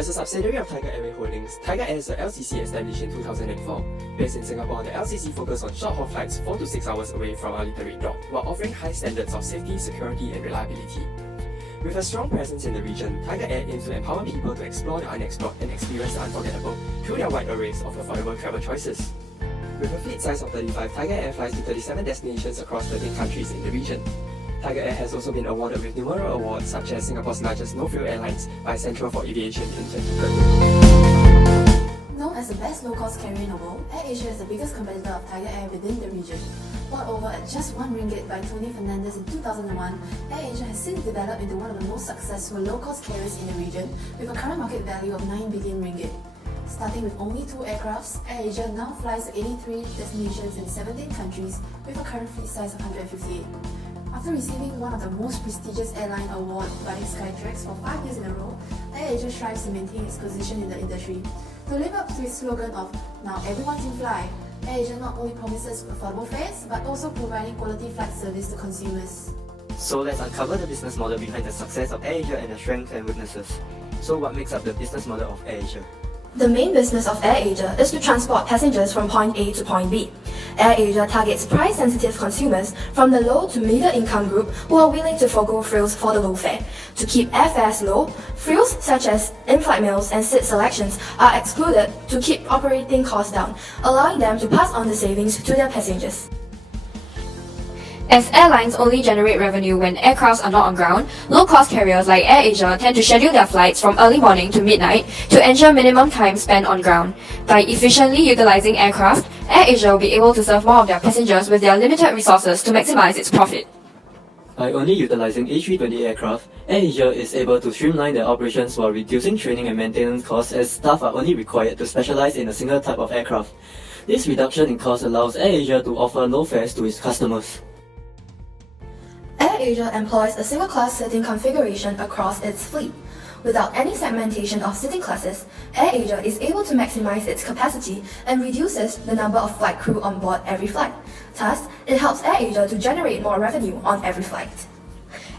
As a subsidiary of Tiger Airways Holdings, Tiger Air is a LCC established in 2004. Based in Singapore, the LCC focuses on short-haul flights 4 to 6 hours away from our literary dock, while offering high standards of safety, security, and reliability. With a strong presence in the region, Tiger Air aims to empower people to explore the unexplored and experience the unforgettable through their wide arrays of affordable travel choices. With a fleet size of 35, Tiger Air flies to 37 destinations across 13 countries in the region. Tiger Air has also been awarded with numerous awards such as Singapore's largest no-frill airlines by Central for Aviation in 2013. Known as the best low-cost carrier in the world, AirAsia is the biggest competitor of Tiger Air within the region. Bought over at just RM1 by Tony Fernandes in 2001, AirAsia has since developed into one of the most successful low-cost carriers in the region with a current market value of RM9 billion. Starting with only 2 aircrafts, AirAsia now flies to 83 destinations in 17 countries with a current fleet size of 158. After receiving one of the most prestigious airline award by Skytrax for 5 years in a row, AirAsia strives to maintain its position in the industry. To live up to its slogan of "Now everyone can fly," AirAsia not only promises affordable fares but also providing quality flight service to consumers. So let's uncover the business model behind the success of AirAsia and their strengths and weaknesses. So what makes up the business model of AirAsia? The main business of AirAsia is to transport passengers from point A to point B. AirAsia targets price-sensitive consumers from the low to middle-income group who are willing to forgo frills for the low fare. To keep airfares low, frills such as in-flight meals and seat selections are excluded to keep operating costs down, allowing them to pass on the savings to their passengers. As airlines only generate revenue when aircrafts are not on ground, low-cost carriers like AirAsia tend to schedule their flights from early morning to midnight to ensure minimum time spent on ground. By efficiently utilizing aircraft, AirAsia will be able to serve more of their passengers with their limited resources to maximize its profit. By only utilizing A320 aircraft, AirAsia is able to streamline their operations while reducing training and maintenance costs as staff are only required to specialize in a single type of aircraft. This reduction in cost allows AirAsia to offer low fares to its customers. AirAsia employs a single-class seating configuration across its fleet. Without any segmentation of seating classes, AirAsia is able to maximize its capacity and reduces the number of flight crew on board every flight. Thus, it helps AirAsia to generate more revenue on every flight.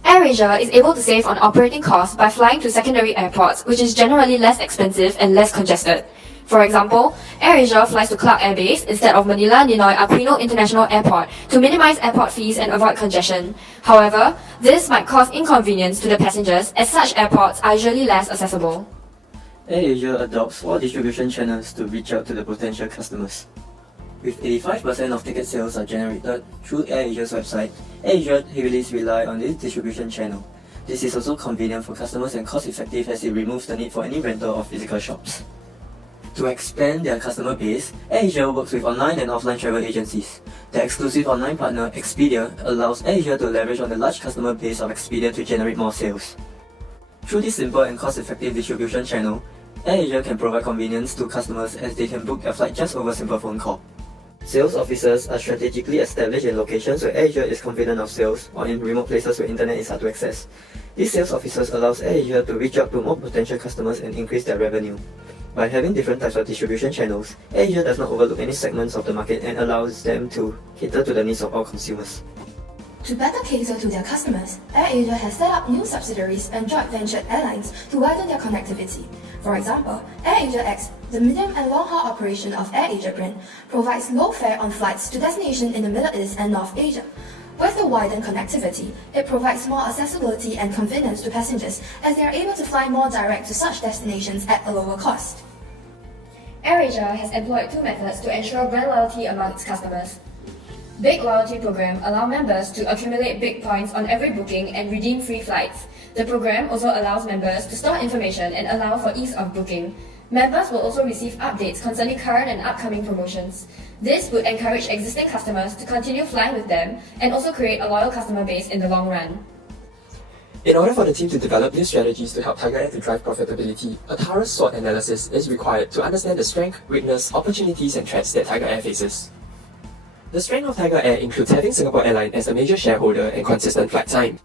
AirAsia is able to save on operating costs by flying to secondary airports, which is generally less expensive and less congested. For example, AirAsia flies to Clark Air Base instead of Manila Ninoy Aquino International Airport to minimize airport fees and avoid congestion. However, this might cause inconvenience to the passengers as such airports are usually less accessible. AirAsia adopts 4 distribution channels to reach out to the potential customers. With 85% of ticket sales are generated through AirAsia's website, AirAsia heavily relies on this distribution channel. This is also convenient for customers and cost-effective as it removes the need for any rental of physical shops. To expand their customer base, AirAsia works with online and offline travel agencies. The exclusive online partner, Expedia, allows AirAsia to leverage on the large customer base of Expedia to generate more sales. Through this simple and cost-effective distribution channel, AirAsia can provide convenience to customers as they can book their flight just over a simple phone call. Sales offices are strategically established in locations where AirAsia is confident of sales or in remote places where internet is hard to access. These sales officers allows AirAsia to reach out to more potential customers and increase their revenue. By having different types of distribution channels, AirAsia does not overlook any segments of the market and allows them to cater to the needs of all consumers. To better cater to their customers, AirAsia has set up new subsidiaries and joint ventured airlines to widen their connectivity. For example, AirAsia X, the medium and long-haul operation of AirAsia brand, provides low fare on flights to destinations in the Middle East and North Asia. With the widened connectivity, it provides more accessibility and convenience to passengers as they are able to fly more direct to such destinations at a lower cost. AirAsia has employed 2 methods to ensure brand loyalty among its customers. Big Loyalty Program allows members to accumulate big points on every booking and redeem free flights. The program also allows members to store information and allow for ease of booking. Members will also receive updates concerning current and upcoming promotions. This would encourage existing customers to continue flying with them and also create a loyal customer base in the long run. In order for the team to develop new strategies to help Tiger Air to drive profitability, a thorough SWOT analysis is required to understand the strength, weakness, opportunities and threats that Tiger Air faces. The strength of Tiger Air includes having Singapore Airlines as a major shareholder and consistent flight time.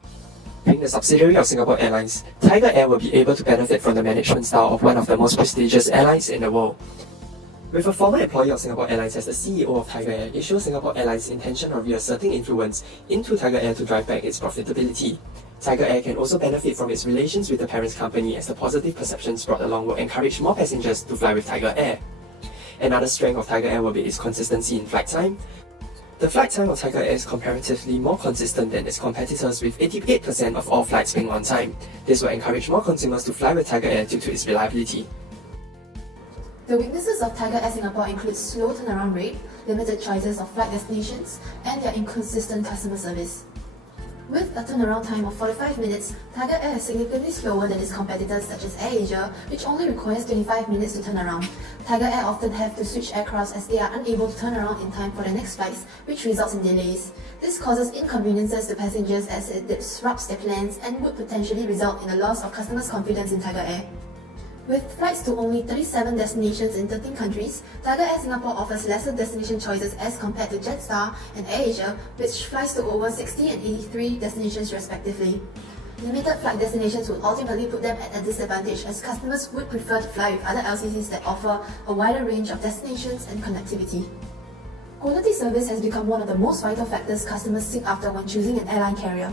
Being the subsidiary of Singapore Airlines, Tiger Air will be able to benefit from the management style of one of the most prestigious airlines in the world. With a former employee of Singapore Airlines as the CEO of Tiger Air, it shows Singapore Airlines' intention of reasserting influence into Tiger Air to drive back its profitability. Tiger Air can also benefit from its relations with the parent company, as the positive perceptions brought along will encourage more passengers to fly with Tiger Air. Another strength of Tiger Air will be its consistency in flight time. The flight time of Tiger Air is comparatively more consistent than its competitors, with 88% of all flights being on time. This will encourage more consumers to fly with Tiger Air due to its reliability. The weaknesses of Tiger Air Singapore include slow turnaround rate, limited choices of flight destinations, and their inconsistent customer service. With a turnaround time of 45 minutes, Tiger Air is significantly slower than its competitors such as AirAsia, which only requires 25 minutes to turn around. Tiger Air often have to switch aircraft as they are unable to turn around in time for their next flights, which results in delays. This causes inconveniences to passengers as it disrupts their plans and would potentially result in a loss of customers' confidence in Tiger Air. With flights to only 37 destinations in 13 countries, Tiger Air Singapore offers lesser destination choices as compared to Jetstar and AirAsia, which flies to over 60 and 83 destinations respectively. Limited flight destinations would ultimately put them at a disadvantage, as customers would prefer to fly with other LCCs that offer a wider range of destinations and connectivity. Quality service has become one of the most vital factors customers seek after when choosing an airline carrier.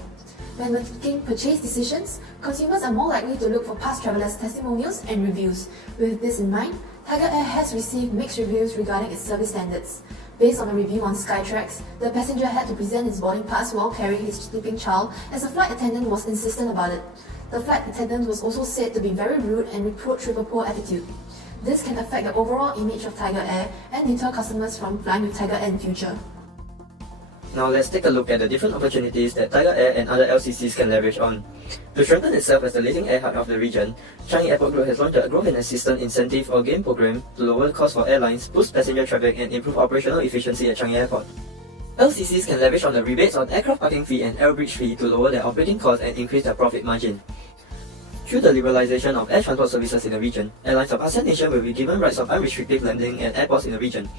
When making purchase decisions, consumers are more likely to look for past travelers' testimonials and reviews. With this in mind, Tiger Air has received mixed reviews regarding its service standards. Based on a review on Skytrax, the passenger had to present his boarding pass while carrying his sleeping child, as the flight attendant was insistent about it. The flight attendant was also said to be very rude and reproach with a poor attitude. This can affect the overall image of Tiger Air and deter customers from flying with Tiger Air in future. Now let's take a look at the different opportunities that Tiger Air and other LCCs can leverage on. To strengthen itself as the leading air hub of the region, Changi Airport Group has launched a Growth and Assistance Incentive or GAIN program to lower the cost for airlines, boost passenger traffic and improve operational efficiency at Changi Airport. LCCs can leverage on the rebates on aircraft parking fee and air bridge fee to lower their operating costs and increase their profit margin. Through the liberalization of air transport services in the region, airlines of ASEAN nation will be given rights of unrestricted landing at airports in the region.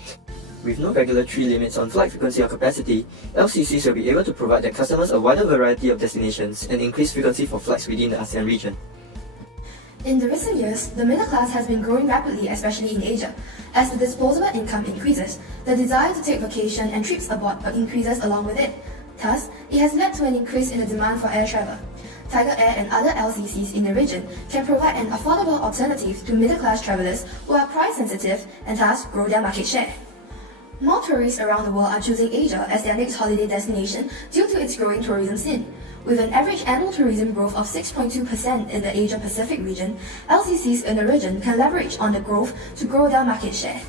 With no regulatory limits on flight frequency or capacity, LCCs will be able to provide their customers a wider variety of destinations and increase frequency for flights within the ASEAN region. In the recent years, the middle class has been growing rapidly, especially in Asia. As the disposable income increases, the desire to take vacation and trips abroad increases along with it. Thus, it has led to an increase in the demand for air travel. Tiger Air and other LCCs in the region can provide an affordable alternative to middle-class travelers who are price-sensitive and thus grow their market share. More tourists around the world are choosing Asia as their next holiday destination due to its growing tourism scene. With an average annual tourism growth of 6.2% in the Asia-Pacific region, LCCs in the region can leverage on the growth to grow their market share.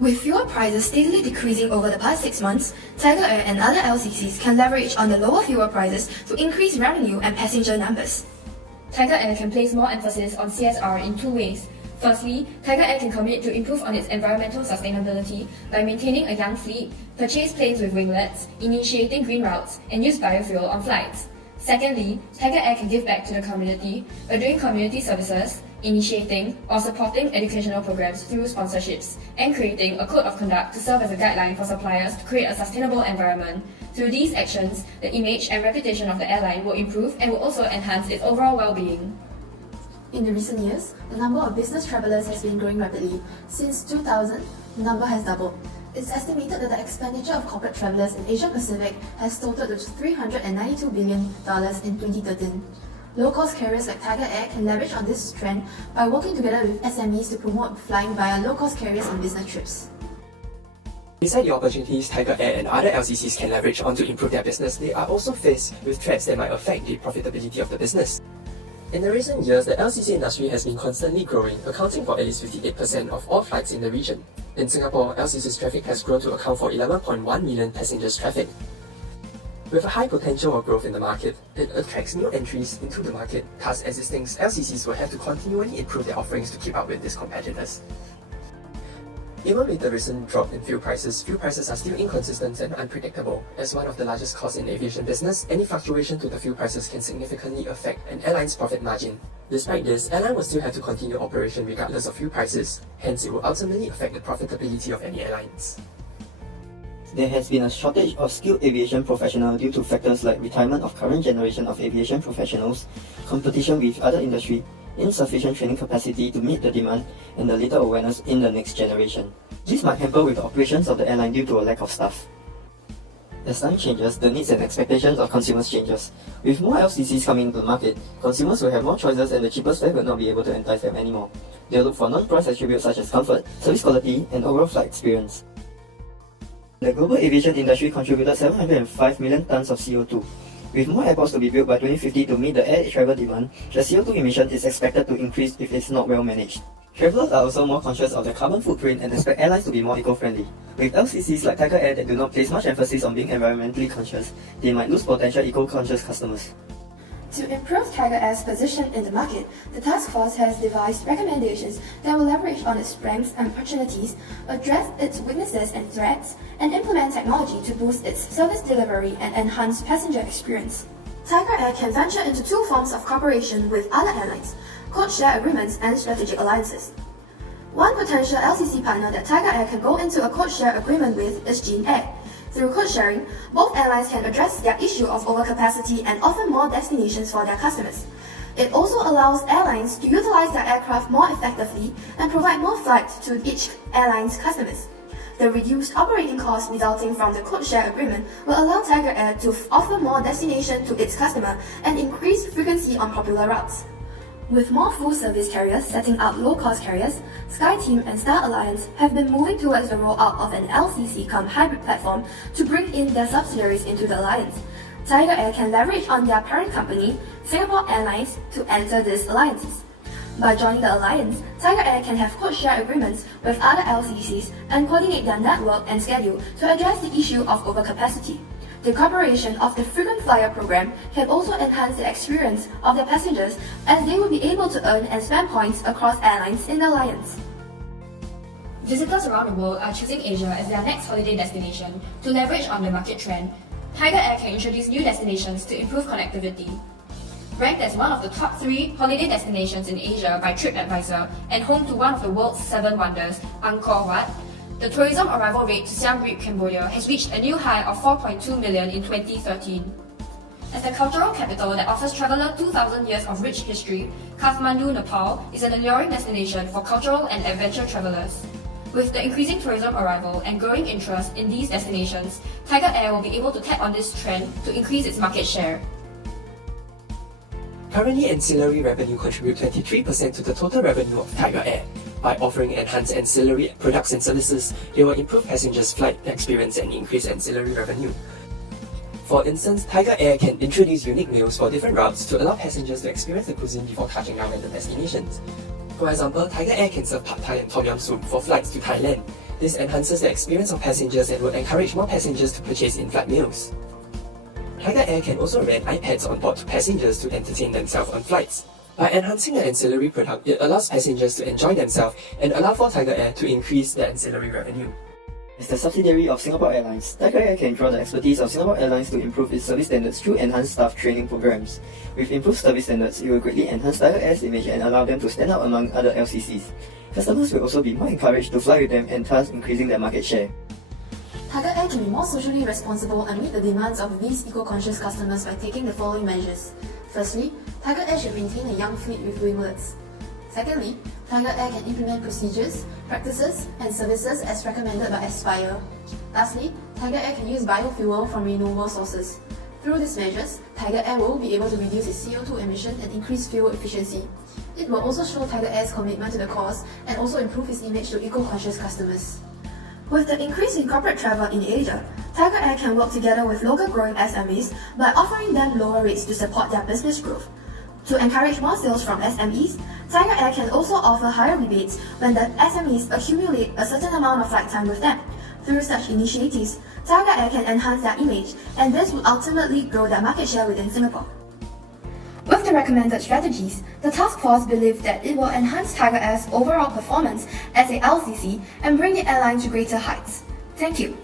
With fuel prices steadily decreasing over the past 6 months, Tiger Air and other LCCs can leverage on the lower fuel prices to increase revenue and passenger numbers. Tiger Air can place more emphasis on CSR in two ways. Firstly, Tiger Air can commit to improve on its environmental sustainability by maintaining a young fleet, purchase planes with winglets, initiating green routes, and use biofuel on flights. Secondly, Tiger Air can give back to the community by doing community services, initiating or supporting educational programs through sponsorships, and creating a code of conduct to serve as a guideline for suppliers to create a sustainable environment. Through these actions, the image and reputation of the airline will improve and will also enhance its overall well-being. In the recent years, the number of business travelers has been growing rapidly. Since 2000, the number has doubled. It's estimated that the expenditure of corporate travelers in Asia Pacific has totaled to $392 billion in 2013. Low-cost carriers like Tiger Air can leverage on this trend by working together with SMEs to promote flying via low-cost carriers on business trips. Beside the opportunities Tiger Air and other LCCs can leverage on to improve their business, they are also faced with threats that might affect the profitability of the business. In the recent years, the LCC industry has been constantly growing, accounting for at least 58% of all flights in the region. In Singapore, LCC's traffic has grown to account for 11.1 million passengers traffic. With a high potential of growth in the market, it attracts new entries into the market, thus existing LCCs will have to continually improve their offerings to keep up with these competitors. Even with the recent drop in fuel prices are still inconsistent and unpredictable. As one of the largest costs in aviation business, any fluctuation to the fuel prices can significantly affect an airline's profit margin. Despite this, airline will still have to continue operation regardless of fuel prices, hence it will ultimately affect the profitability of any airlines. There has been a shortage of skilled aviation professionals due to factors like retirement of current generation of aviation professionals, competition with other industry, insufficient training capacity to meet the demand, and the little awareness in the next generation. This might hamper with the operations of the airline due to a lack of staff. As time changes, the needs and expectations of consumers changes. With more LCCs coming into the market, consumers will have more choices and the cheapest fare will not be able to entice them anymore. They'll look for non-price attributes such as comfort, service quality, and overall flight experience. The global aviation industry contributed 705 million tons of CO2. With more airports to be built by 2050 to meet the air travel demand, the CO2 emission is expected to increase if it's not well managed. Travelers are also more conscious of their carbon footprint and expect airlines to be more eco-friendly. With LCCs like Tiger Air that do not place much emphasis on being environmentally conscious, they might lose potential eco-conscious customers. To improve Tiger Air's position in the market, the task force has devised recommendations that will leverage on its strengths and opportunities, address its weaknesses and threats, and implement technology to boost its service delivery and enhance passenger experience. Tiger Air can venture into two forms of cooperation with other airlines: code-share agreements and strategic alliances. One potential LCC partner that Tiger Air can go into a code-share agreement with is Jin Air. Through code-sharing, both airlines can address their issue of overcapacity and offer more destinations for their customers. It also allows airlines to utilize their aircraft more effectively and provide more flights to each airline's customers. The reduced operating costs resulting from the code-share agreement will allow Tiger Air to offer more destinations to its customer and increase frequency on popular routes. With more full-service carriers setting up low-cost carriers, SkyTeam and Star Alliance have been moving towards the rollout of an LCC-cum-hybrid platform to bring in their subsidiaries into the alliance. Tiger Air can leverage on their parent company, Singapore Airlines, to enter these alliances. By joining the alliance, Tiger Air can have code-share agreements with other LCCs and coordinate their network and schedule to address the issue of overcapacity. The cooperation of the frequent flyer program can also enhance the experience of their passengers as they will be able to earn and spend points across airlines in the alliance. Visitors around the world are choosing Asia as their next holiday destination. To leverage on the market trend, Tiger Air can introduce new destinations to improve connectivity. Ranked as one of the top 3 holiday destinations in Asia by TripAdvisor and home to one of the world's 7 wonders, Angkor Wat, the tourism arrival rate to Siem Reap, Cambodia has reached a new high of 4.2 million in 2013. As a cultural capital that offers travelers 2,000 years of rich history, Kathmandu, Nepal is an alluring destination for cultural and adventure travelers. With the increasing tourism arrival and growing interest in these destinations, Tiger Air will be able to tap on this trend to increase its market share. Currently, ancillary revenue contributes 23% to the total revenue of Tiger Air. By offering enhanced ancillary products and services, they will improve passengers' flight experience and increase ancillary revenue. For instance, Tiger Air can introduce unique meals for different routes to allow passengers to experience the cuisine before touching down at the destinations. For example, Tiger Air can serve pad thai and tom yum soup for flights to Thailand. This enhances the experience of passengers and will encourage more passengers to purchase in-flight meals. Tiger Air can also rent iPads on board to passengers to entertain themselves on flights. By enhancing the ancillary product, it allows passengers to enjoy themselves and allow for Tiger Air to increase their ancillary revenue. As the subsidiary of Singapore Airlines, Tiger Air can draw the expertise of Singapore Airlines to improve its service standards through enhanced staff training programs. With improved service standards, it will greatly enhance Tiger Air's image and allow them to stand out among other LCCs. Customers will also be more encouraged to fly with them and thus increasing their market share. Tiger Air can be more socially responsible and meet the demands of these eco-conscious customers by taking the following measures. Firstly, Tiger Air should maintain a young fleet with winglets. Secondly, Tiger Air can implement procedures, practices, and services as recommended by Aspire. Lastly, Tiger Air can use biofuel from renewable sources. Through these measures, Tiger Air will be able to reduce its CO2 emission and increase fuel efficiency. It will also show Tiger Air's commitment to the cause and also improve its image to eco-conscious customers. With the increase in corporate travel in Asia, Tiger Air can work together with local growing SMEs by offering them lower rates to support their business growth. To encourage more sales from SMEs, Tiger Air can also offer higher rebates when the SMEs accumulate a certain amount of flight time with them. Through such initiatives, Tiger Air can enhance their image, and this will ultimately grow their market share within Singapore. With the recommended strategies, the task force believes that it will enhance Tiger Air's overall performance as a LCC and bring the airline to greater heights. Thank you.